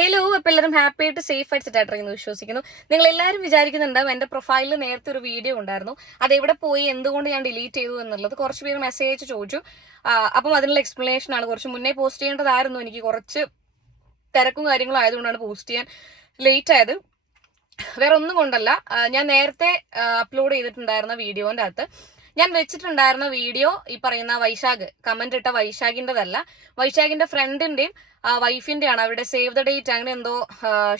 Hello, അപ്പോൾ എല്ലാവരും happy ആയിട്ട് സേഫ് ആയിട്ട് സെറ്റ് ആയിട്ടിരിക്കുന്നു വിശ്വസിക്കുന്നു. നിങ്ങൾ എല്ലാവരും വിചാരിക്കുന്നുണ്ടാവും എന്റെ പ്രൊഫൈലിൽ നേരത്തെ ഒരു വീഡിയോ ഉണ്ടായിരുന്നു, അത് എവിടെ പോയി, എന്തുകൊണ്ട് ഞാൻ ഡിലീറ്റ് ചെയ്തു എന്നുള്ളത്. കുറച്ച് പേര് മെസ്സേജ് ചോദിച്ചു. അപ്പം അതിനുള്ള എക്സ്പ്ലനേഷൻ ആണ്. കുറച്ച് മുന്നേ പോസ്റ്റ് ചെയ്യേണ്ടതായിരുന്നു, എനിക്ക് കുറച്ച് തിരക്കും കാര്യങ്ങളും ആയതുകൊണ്ടാണ് പോസ്റ്റ് ചെയ്യാൻ ലേറ്റ് ആയത്. വേറെ ഒന്നും കൊണ്ടല്ല. ഞാൻ നേരത്തെ അപ്ലോഡ് ചെയ്തിട്ടുണ്ടായിരുന്ന വീഡിയോന്റെ അകത്ത് ഞാൻ വെച്ചിട്ടുണ്ടായിരുന്ന വീഡിയോ ഈ പറയുന്ന വൈശാഖ് കമന്റ് ഇട്ട വൈശാഖിന്റെതല്ല, വൈശാഖിന്റെ ഫ്രണ്ടിന്റെയും വൈഫിന്റെയാണ്. അവരുടെ സേവ് ദ ഡേറ്റ് അങ്ങനെ എന്തോ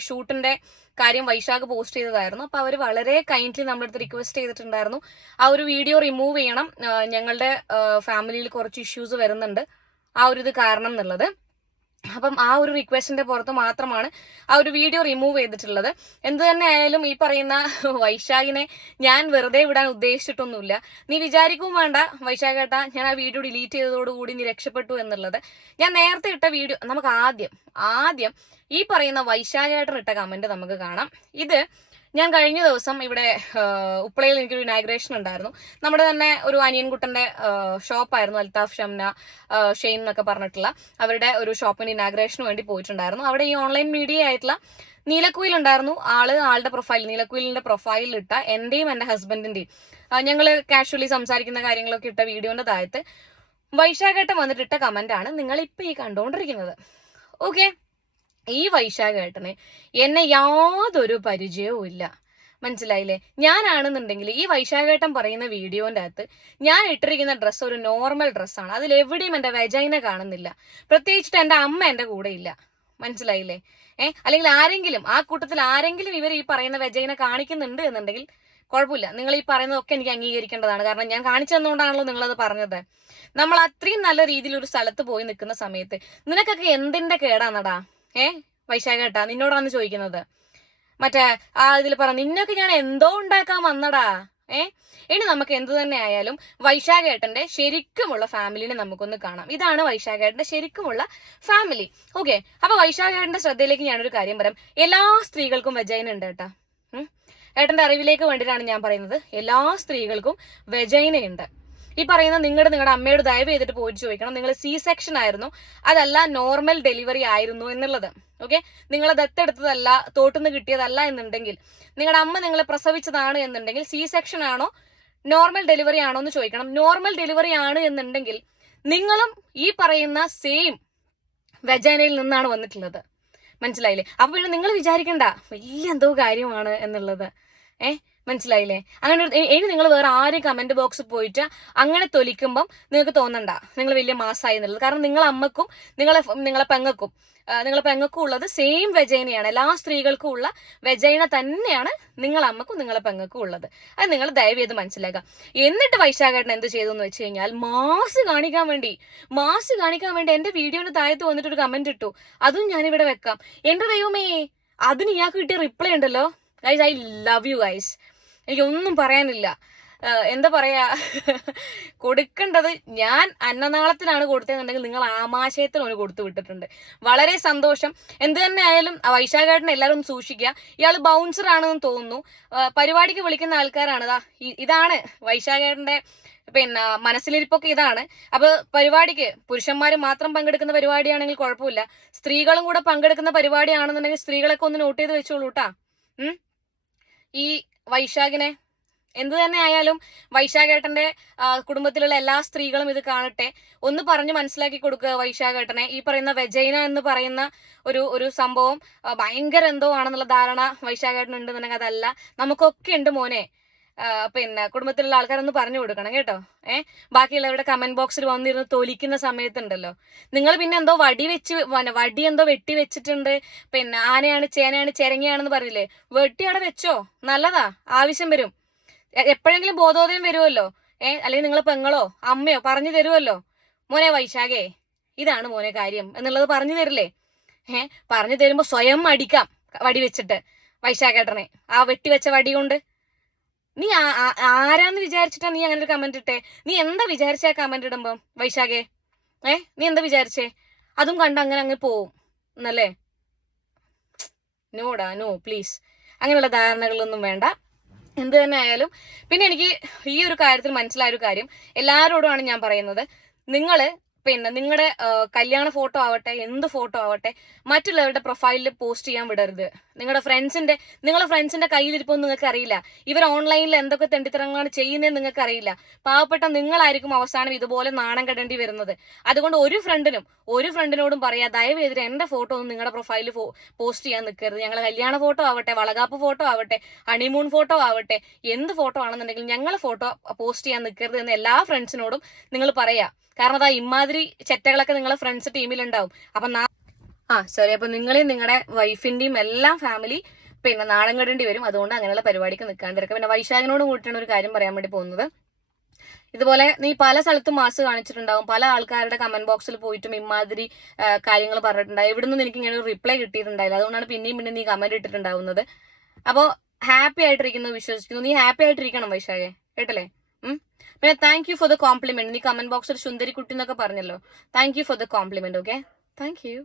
ഷൂട്ടിന്റെ കാര്യം വൈശാഖ് പോസ്റ്റ് ചെയ്തതായിരുന്നു. അപ്പൊ അവർ വളരെ കൈൻഡ്ലി നമ്മളടുത്ത് റിക്വസ്റ്റ് ചെയ്തിട്ടുണ്ടായിരുന്നു ആ ഒരു വീഡിയോ റിമൂവ് ചെയ്യണം, ഞങ്ങളുടെ ഫാമിലിയിൽ കുറച്ച് ഇഷ്യൂസ് വരുന്നുണ്ട് ആ ഒരു ഇത് കാരണം എന്നുള്ളത്. അപ്പം ആ ഒരു റിക്വസ്റ്റിന്റെ പുറത്ത് മാത്രമാണ് ആ ഒരു വീഡിയോ റിമൂവ് ചെയ്തിട്ടുള്ളത്. എന്ത് തന്നെ ആയാലും ഈ പറയുന്ന വൈശാഖിനെ ഞാൻ വെറുതെ വിടാൻ ഉദ്ദേശിച്ചിട്ടൊന്നുമില്ല. നീ വിചാരിക്കും വേണ്ട വൈശാഖേട്ടാ ഞാൻ ആ വീഡിയോ ഡിലീറ്റ് ചെയ്തതോടുകൂടി നീ രക്ഷപ്പെട്ടു എന്നുള്ളത്. ഞാൻ നേരത്തെ ഇട്ട വീഡിയോ നമുക്ക് ആദ്യം ഈ പറയുന്ന വൈശാഖേട്ടൻ ഇട്ട കമന്റ് നമുക്ക് കാണാം. ഇത് ഞാൻ കഴിഞ്ഞ ദിവസം ഇവിടെ ഉപ്പളയിൽ എനിക്കൊരു ഇനാഗ്രേഷൻ ഉണ്ടായിരുന്നു. നമ്മുടെ തന്നെ ഒരു അനിയൻകുട്ടന്റെ ഷോപ്പായിരുന്നു, അൽത്താഫ് ഷംന ഷെയ്ൻ എന്നൊക്കെ പറഞ്ഞിട്ടുള്ള അവരുടെ ഒരു ഷോപ്പിന്റെ ഇനാഗ്രേഷന് വേണ്ടി പോയിട്ടുണ്ടായിരുന്നു. അവിടെ ഈ ഓൺലൈൻ മീഡിയ ആയിട്ടുള്ള നീലക്കുയിൽ ഉണ്ടായിരുന്നു. ആളുടെ പ്രൊഫൈൽ, നീലക്കുയിലിന്റെ പ്രൊഫൈലിൽ ഇട്ട എന്റെയും എന്റെ ഹസ്ബൻഡിന്റെയും ഞങ്ങള് കാഷ്വലി സംസാരിക്കുന്ന കാര്യങ്ങളൊക്കെ ഇട്ട വീഡിയോന്റെ താഴത്ത് വൈശാഖേട്ടൻ വന്നിട്ടിട്ട കമന്റ് ആണ് നിങ്ങൾ ഇപ്പൊ ഈ കണ്ടുകൊണ്ടിരിക്കുന്നത്. ഓക്കെ, ഈ വൈശാഖേട്ടന് എന്നെ യാതൊരു പരിചയവും ഇല്ല, മനസ്സിലായില്ലേ? ഞാനാണെന്നുണ്ടെങ്കിൽ ഈ വൈശാഖേട്ടൻ പറയുന്ന വീഡിയോന്റെ അകത്ത് ഞാൻ ഇട്ടിരിക്കുന്ന ഡ്രസ്സ് ഒരു നോർമൽ ഡ്രസ്സാണ്. അതിലെവിടെയും എന്റെ വെജൈന കാണുന്നില്ല. പ്രത്യേകിച്ചിട്ട് എന്റെ അമ്മ എന്റെ കൂടെ ഇല്ല, മനസ്സിലായില്ലേ? അല്ലെങ്കിൽ ആരെങ്കിലും ആ കൂട്ടത്തിൽ ആരെങ്കിലും ഇവർ ഈ പറയുന്ന വെജൈന കാണിക്കുന്നുണ്ട് എന്നുണ്ടെങ്കിൽ കുഴപ്പമില്ല, നിങ്ങൾ ഈ പറയുന്നതൊക്കെ എനിക്ക് അംഗീകരിക്കേണ്ടതാണ്. കാരണം ഞാൻ കാണിച്ചു തന്നുകൊണ്ടാണല്ലോ നിങ്ങളത് പറഞ്ഞത്. നമ്മൾ അത്രയും നല്ല രീതിയിൽ ഒരു സ്ഥലത്ത് പോയി നിൽക്കുന്ന സമയത്ത് നിനക്കൊക്കെ എന്തിന്റെ കേടാന്നടാ? വൈശാഖേട്ടാ, നിന്നോടാണ് ചോദിക്കുന്നത്. മറ്റേ ഇതിൽ പറ നിന്നൊക്കെ ഞാൻ എന്തോ ഉണ്ടാക്കാൻ വന്നടാ. ഇനി നമുക്ക് എന്ത് തന്നെ ആയാലും വൈശാഖേട്ടന്റെ ശരിക്കുമുള്ള ഫാമിലിനെ നമുക്കൊന്ന് കാണാം. ഇതാണ് വൈശാഖേട്ടന്റെ ശരിക്കുമുള്ള ഫാമിലി. ഓക്കെ, അപ്പൊ വൈശാഖേട്ടന്റെ ശ്രദ്ധയിലേക്ക് ഞാനൊരു കാര്യം പറയാം. എല്ലാ സ്ത്രീകൾക്കും വെജൈന ഉണ്ട് കേട്ടാ. ഏട്ടന്റെ അറിവിലേക്ക് വേണ്ടിയിട്ടാണ് ഞാൻ പറയുന്നത്. എല്ലാ സ്ത്രീകൾക്കും വെജൈനയുണ്ട്. ഈ പറയുന്ന നിങ്ങളുടെ അമ്മയോട് ദയവ് ചെയ്തിട്ട് പോയിട്ട് ചോദിക്കണം, നിങ്ങൾ സി സെക്ഷൻ ആയിരുന്നു അതല്ല നോർമൽ ഡെലിവറി ആയിരുന്നു എന്നുള്ളത്. ഓക്കെ, നിങ്ങളെ ദത്തെടുത്തതല്ല, തോട്ടുനിന്ന് കിട്ടിയതല്ല എന്നുണ്ടെങ്കിൽ, നിങ്ങളുടെ അമ്മ നിങ്ങളെ പ്രസവിച്ചതാണ് എന്നുണ്ടെങ്കിൽ സി സെക്ഷൻ ആണോ നോർമൽ ഡെലിവറി ആണോ എന്ന് ചോദിക്കണം. നോർമൽ ഡെലിവറി ആണ് എന്നുണ്ടെങ്കിൽ നിങ്ങളും ഈ പറയുന്ന സെയിം വെജൈനയിൽ നിന്നാണ് വന്നിട്ടുള്ളത്, മനസ്സിലായില്ലേ? അപ്പൊ പിന്നെ നിങ്ങൾ വിചാരിക്കണ്ട വലിയ എന്തോ കാര്യമാണ് എന്നുള്ളത്. മനസ്സിലായില്ലേ? അങ്ങനെ ഇനി നിങ്ങൾ വേറെ ആരും കമന്റ് ബോക്സിൽ പോയിട്ട് അങ്ങനെ തൊലിക്കുമ്പം നിങ്ങൾക്ക് തോന്നണ്ട നിങ്ങൾ വലിയ മാസായി എന്നുള്ളത്. കാരണം നിങ്ങളെ അമ്മക്കും നിങ്ങളെ പെങ്ങൾക്കും ഉള്ളത് സെയിം വെജൈനയാണ്. എല്ലാ സ്ത്രീകൾക്കും ഉള്ള വെജൈന തന്നെയാണ് നിങ്ങളെ അമ്മക്കും നിങ്ങളെ പെങ്ങൾക്കും ഉള്ളത്. അത് നിങ്ങൾ ദയവ് ചെയ്ത് മനസ്സിലാക്കുക. എന്നിട്ട് വൈശാഖേട്ടൻ എന്ത് ചെയ്തു എന്ന് വെച്ച് കഴിഞ്ഞാൽ മാസ് കാണിക്കാൻ വേണ്ടി എന്റെ വീഡിയോന് താഴത്ത് വന്നിട്ട് ഒരു കമന്റ് ഇട്ടു. അതും ഞാനിവിടെ വെക്കാം. എന്റെ ദൈവമേ, അതിന് ഇയാൾക്ക് കിട്ടിയ റിപ്ലൈ ഉണ്ടല്ലോ guys. I love you guys. എനിക്കൊന്നും പറയാനില്ല. എന്താ പറയാ, കൊടുക്കേണ്ടത് ഞാൻ അന്നനാളത്തിലാണ് കൊടുത്തതെന്നുണ്ടെങ്കിൽ നിങ്ങൾ ആമാശയത്തിൽ ഒന്ന് കൊടുത്തു വിട്ടിട്ടുണ്ട്. വളരെ സന്തോഷം. എന്ത് തന്നെ ആയാലും വൈശാഖേട്ടനെ എല്ലാവരും സൂക്ഷിക്കുക. ഇയാൾ ബൗൺസർ ആണെന്ന് തോന്നുന്നു. പരിപാടിക്ക് വിളിക്കുന്ന ആൾക്കാരാണ്. ഇതാണ് വൈശാഖേട്ടന്റെ മനസ്സിലിരിപ്പൊക്കെ ഇതാണ്. അപ്പൊ പരിപാടിക്ക് പുരുഷന്മാർ മാത്രം പങ്കെടുക്കുന്ന പരിപാടിയാണെങ്കിൽ കുഴപ്പമില്ല, സ്ത്രീകളും കൂടെ പങ്കെടുക്കുന്ന പരിപാടിയാണെന്നുണ്ടെങ്കിൽ സ്ത്രീകളൊക്കെ ഒന്ന് നോട്ട് ചെയ്ത് വെച്ചോളൂ കേട്ടാ. ഈ വൈശാഖിനെ എന്ത് തന്നെ ആയാലും വൈശാഖേട്ടന്റെ കുടുംബത്തിലുള്ള എല്ലാ സ്ത്രീകളും ഇത് കാണട്ടെ. ഒന്ന് പറഞ്ഞ് മനസ്സിലാക്കി കൊടുക്കുക വൈശാഖേട്ടനെ. ഈ പറയുന്ന വെജൈന എന്ന് പറയുന്ന ഒരു സംഭവം ഭയങ്കര എന്തോ ആണെന്നുള്ള ധാരണ വൈശാഖേട്ടൻ ഉണ്ടെന്നുണ്ടെങ്കിൽ അതല്ല, നമുക്കൊക്കെ ഉണ്ട് മോനെ. കുടുംബത്തിലുള്ള ആൾക്കാരൊന്ന് പറഞ്ഞു കൊടുക്കണം കേട്ടോ. ബാക്കിയുള്ളവരുടെ കമന്റ് ബോക്സിൽ വന്നിരുന്ന് തൊലിക്കുന്ന സമയത്തുണ്ടല്ലോ, നിങ്ങൾ പിന്നെ എന്തോ വടി എന്തോ വെട്ടി വെച്ചിട്ടുണ്ട്, ആനയാണ് ചേനയാണ് ചെരങ്ങയാണെന്ന് പറഞ്ഞില്ലേ, വെട്ടി അവിടെ വെച്ചോ, നല്ലതാ, ആവശ്യം വരും. എപ്പോഴെങ്കിലും ബോധോദയം വരുമല്ലോ. അല്ലെങ്കിൽ നിങ്ങൾ പെങ്ങളോ അമ്മയോ പറഞ്ഞു തരുമല്ലോ, മോനെ വൈശാഖേ ഇതാണ് മോനെ കാര്യം എന്നുള്ളത് പറഞ്ഞു തരില്ലേ? പറഞ്ഞു തരുമ്പോ സ്വയം അടിക്കാം വടി വെച്ചിട്ട് വൈശാഖേട്ടനെ, ആ വെട്ടിവെച്ച വടി കൊണ്ട്. നീ ആരാന്ന് വിചാരിച്ചിട്ടാ നീ അങ്ങനെ ഒരു കമന്റ് ഇട്ടേ? നീ എന്താ വിചാരിച്ച കമന്റ് ഇടുമ്പോ വൈശാഖേ? നീ എന്താ വിചാരിച്ചേ? അതും കണ്ട് അങ്ങനെ പോവും എന്നല്ലേ? നോടാ, നോ പ്ലീസ്, അങ്ങനെയുള്ള ധാരണകളൊന്നും വേണ്ട. എന്ത് തന്നെ ആയാലും പിന്നെ എനിക്ക് ഈ ഒരു കാര്യത്തിൽ മനസ്സിലായ ഒരു കാര്യം എല്ലാവരോടുമാണ് ഞാൻ പറയുന്നത്. നിങ്ങൾ പിന്നെ നിങ്ങളുടെ കല്യാണ ഫോട്ടോ ആവട്ടെ, എന്ത് ഫോട്ടോ ആവട്ടെ, മറ്റുള്ളവരുടെ പ്രൊഫൈലിൽ പോസ്റ്റ് ചെയ്യാൻ വിടരുത്. നിങ്ങളുടെ ഫ്രണ്ട്സിന്റെ കയ്യിലിരിപ്പൊന്നും നിങ്ങൾക്ക് അറിയില്ല. ഇവർ ഓൺലൈനിൽ എന്തൊക്കെ തെണ്ടിത്തരങ്ങളാണ് ചെയ്യുന്നതെന്ന് നിങ്ങൾക്ക് അറിയില്ല. പാവപ്പെട്ട നിങ്ങളായിരിക്കും അവസാനം ഇതുപോലെ നാണം കെടേണ്ടി വരുന്നത്. അതുകൊണ്ട് ഒരു ഫ്രണ്ടിനോടും പറയാ, ദയവേതിരെ എന്റെ ഫോട്ടോ ഒന്നും നിങ്ങളുടെ പ്രൊഫൈലിൽ പോസ്റ്റ് ചെയ്യാൻ നിൽക്കരുത്. ഞങ്ങളുടെ കല്യാണ ഫോട്ടോ ആവട്ടെ, വളകാപ്പ് ഫോട്ടോ ആവട്ടെ, ഹണിമൂൺ ഫോട്ടോ ആവട്ടെ, എന്ത് ഫോട്ടോ ആണെന്നുണ്ടെങ്കിലും ഞങ്ങളെ ഫോട്ടോ പോസ്റ്റ് ചെയ്യാൻ നിൽക്കരുത് എന്ന് എല്ലാ ഫ്രണ്ട്സിനോടും നിങ്ങൾ പറയാ. കാരണം അതാ ഇമാതിരി ചെറ്റകളൊക്കെ നിങ്ങളെ ഫ്രണ്ട്സ് ടീമിലുണ്ടാവും. അപ്പൊ അപ്പൊ നിങ്ങളെയും നിങ്ങളുടെ വൈഫിന്റെയും എല്ലാം ഫാമിലി പിന്നെ നാണം കെടേണ്ടി വരും. അതുകൊണ്ട് അങ്ങനെയുള്ള പരിപാടിക്ക് നിൽക്കാണ്ടിരിക്കുക. പിന്നെ വൈശാഖിനോട് കൂട്ടിയാണ് ഒരു കാര്യം പറയാൻ വേണ്ടി പോകുന്നത്. ഇതുപോലെ നീ പല സ്ഥലത്തും മാസ് കാണിച്ചിട്ടുണ്ടാവും, പല ആൾക്കാരുടെ കമന്റ് ബോക്സിൽ പോയിട്ടും ഇമാതിരി കാര്യങ്ങൾ പറഞ്ഞിട്ടുണ്ടാവും. ഇവിടുന്ന് എനിക്ക് ഇങ്ങനെ ഒരു റിപ്ലൈ കിട്ടിയിട്ടുണ്ടായില്ല. അതുകൊണ്ടാണ് പിന്നെയും നീ കമന്റ് ഇട്ടിട്ടുണ്ടാവുന്നത്. അപ്പോൾ ഹാപ്പി ആയിട്ടിരിക്കുന്നു വിശ്വസിക്കുന്നു. നീ ഹാപ്പി ആയിട്ടിരിക്കണം വൈശാഖെ, കേട്ടല്ലേ? പിന്നെ thank you for the compliment. നീ കമന്റ് ബോക്സിൽ സുന്ദരി കുട്ടി എന്നൊക്കെ പറഞ്ഞല്ലോ. Thank you for the compliment. Okay, thank you.